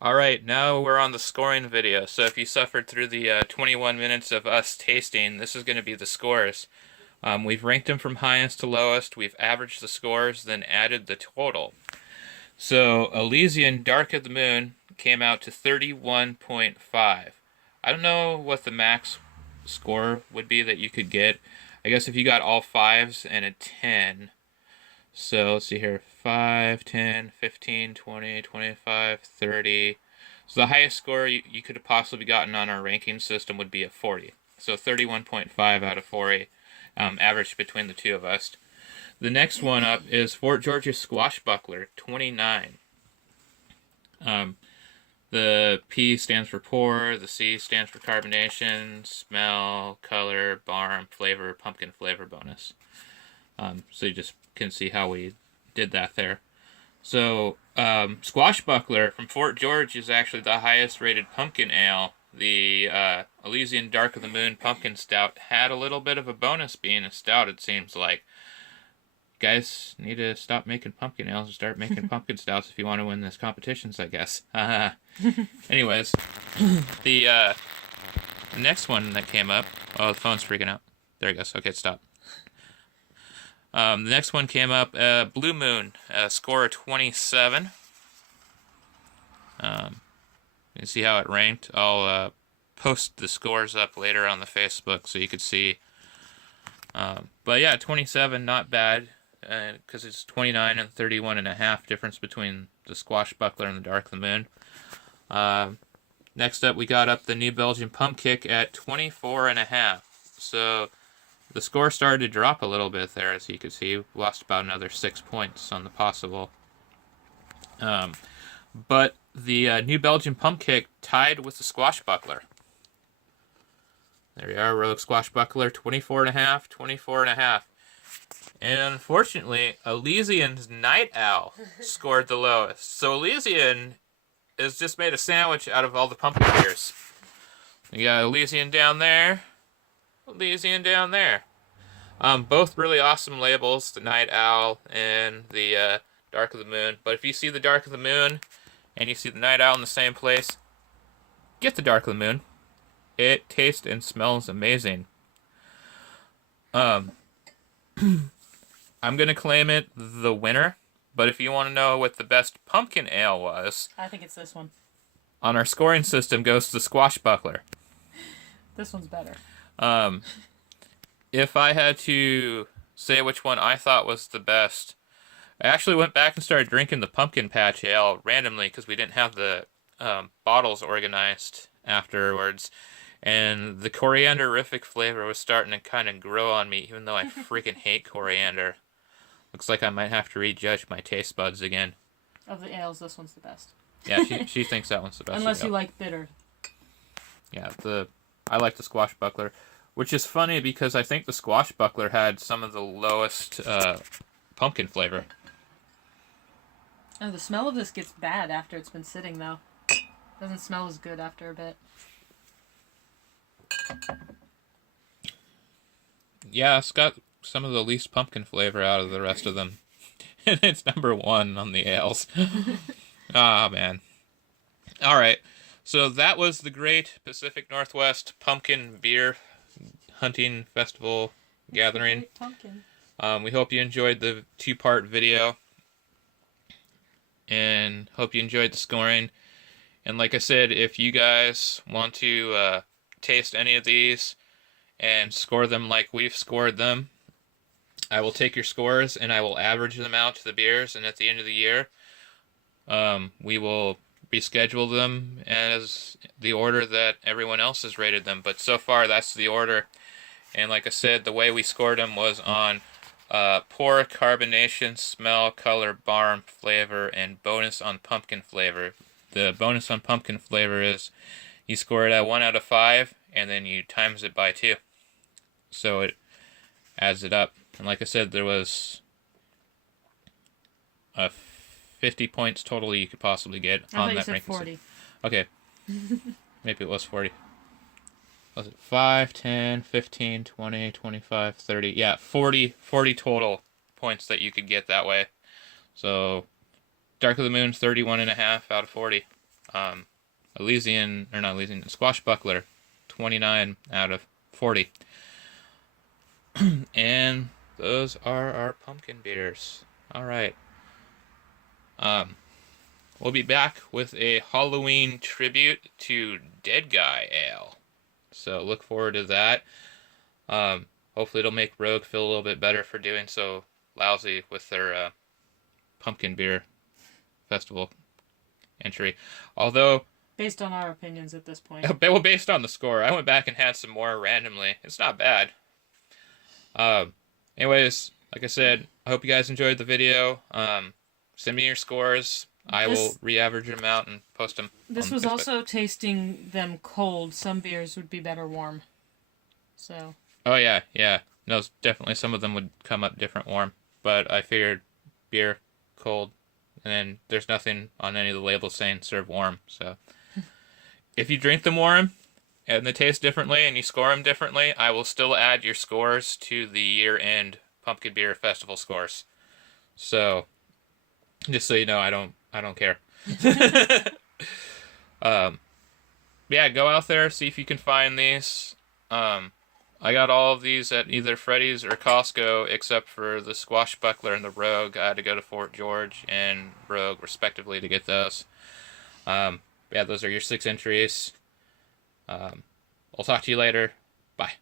All right, now we're on the scoring video. So if you suffered through the 21 minutes of us tasting, this is going to be the scores. We've ranked them from highest to lowest. We've averaged the scores, then added the total. So Elysian Dark of the Moon came out to 31.5. I don't know what the max score would be that you could get. I guess if you got all fives and a 10. So let's see here 5, 10, 15, 20, 25, 30. So the highest score you could have possibly gotten on our ranking system would be a 40. So 31.5 out of 40, averaged between the two of us. The next one up is Fort Georgia Squashbuckler, 29. The P stands for pour, the C stands for carbonation, smell, color, barm, flavor, pumpkin flavor bonus. So you just can see how we did that there. So Squashbuckler from Fort George is actually the highest rated pumpkin ale. The Elysian Dark of the Moon Pumpkin Stout had a little bit of a bonus being a stout, it seems like. Guys need to stop making pumpkin ales and start making pumpkin stouts if you want to win this competitions, I guess. Anyways, the next one that came up. Oh, the phone's freaking out. There it goes. Okay, stop. The next one came up. Blue Moon, score of 27. You can see how it ranked. I'll post the scores up later on the Facebook so you could see. But yeah, 27, not bad. Because it's 29 and 31 and a half difference between the Squashbuckler and the Dark of the Moon. Next up, we got up the New Belgian Pump Kick at 24 and a half. So the score started to drop a little bit there, as you can see. We lost about another 6 points on the possible. But the New Belgian Pump Kick tied with the Squashbuckler. There we are, Rogue Squashbuckler, 24 and a half, 24 and a half. And unfortunately, Elysian's Night Owl scored the lowest. So Elysian has just made a sandwich out of all the pumpkin beers. We got Elysian down there, Elysian down there. Both really awesome labels, the Night Owl and the Dark of the Moon. But if you see the Dark of the Moon and you see the Night Owl in the same place, get the Dark of the Moon. It tastes and smells amazing. I'm going to claim it the winner, but if you want to know what the best pumpkin ale was, I think it's this one. on our scoring system goes to Squashbuckler. This one's better. If I had to say which one I thought was the best, I actually went back and started drinking the pumpkin patch ale randomly because we didn't have the bottles organized afterwards. And the corianderific flavor was starting to kind of grow on me, even though I freaking hate coriander. Looks like I might have to rejudge my taste buds again. Of the ales, this one's the best. Yeah, she thinks that one's the best. Unless you like bitter. Yeah, I like the Squashbuckler, which is funny because I think the Squashbuckler had some of the lowest pumpkin flavor. Oh, the smell of this gets bad after it's been sitting, though. Doesn't smell as good after a bit. Yeah, it's got some of the least pumpkin flavor out of the rest of them. And it's number one on the ales. Ah, man. Alright, so that was the Great Pacific Northwest Pumpkin Beer Hunting Festival Gathering. Pumpkin. We hope you enjoyed the two-part video. And hope you enjoyed the scoring. And like I said, if you guys want to taste any of these and score them like we've scored them, I will take your scores and I will average them out to the beers, and at the end of the year, we will reschedule them as the order that everyone else has rated them. But so far, that's the order. And like I said, the way we scored them was on pour, carbonation, smell, color, barm, flavor, and bonus on pumpkin flavor. The bonus on pumpkin flavor is you score it at 1 out of 5, and then you times it by 2. So it adds it up. And like I said, there was 50 points total you could possibly get on that ranking. 40. Okay. Maybe it was 40. Was it 5, 10, 15, 20, 25, 30? Yeah, 40 total points that you could get that way. So Dark of the Moon's 31 and a half out of 40. Swashbuckler, 29 out of 40. And those are our pumpkin beers. All right. We'll be back with a Halloween tribute to Dead Guy Ale. So look forward to that. Hopefully it'll make Rogue feel a little bit better for doing so lousy with their pumpkin beer festival entry. Although, Based on our opinions at this point. well, based on the score, I went back and had some more randomly. It's not bad. Anyways, like I said, I hope you guys enjoyed the video. Send me your scores. I will re-average them out and post them. This was also tasting them cold. Some beers would be better warm. So. Oh yeah. No, definitely some of them would come up different warm. But I figured beer, cold, and then there's nothing on any of the labels saying serve warm. So if you drink them warm and they taste differently and you score them differently, I will still add your scores to the year-end Pumpkin Beer Festival scores. So just so you know, I don't care. Yeah, go out there, see if you can find these. I got all of these at either Freddy's or Costco, except for the Swashbuckler and the Rogue. I had to go to Fort George and Rogue, respectively, to get those. Yeah, those are your 6 entries. I'll talk to you later. Bye.